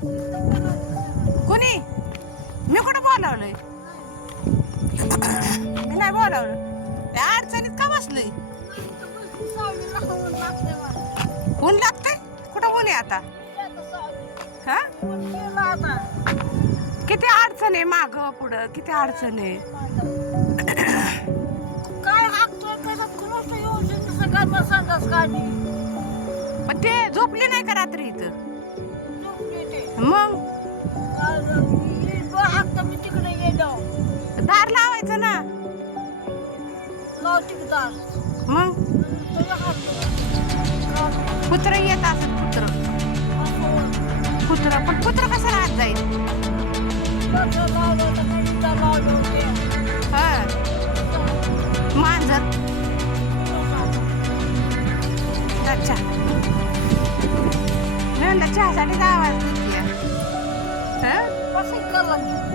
कुणी? मी कुठं बोलावलंय? मी नाही बोलावलं. त्या अडचणीत का बसलोय ऊन लागतंय? कुठं ऊन आहे आता? हा? किती अडचण आहे माग पुढं? किती अडचण आहे? पण ते झोपली नाही का रात्री इथं? मग? मी तिकडे गेलो दार लावायचं ना. लाव तिकदार मग? कुत्र येत असत कुत्र. कुत्र. पण कुत्र कसं राहत जाईल? मांजर. अच्छा. चहासाठी दहा वाजता हा कसं करायला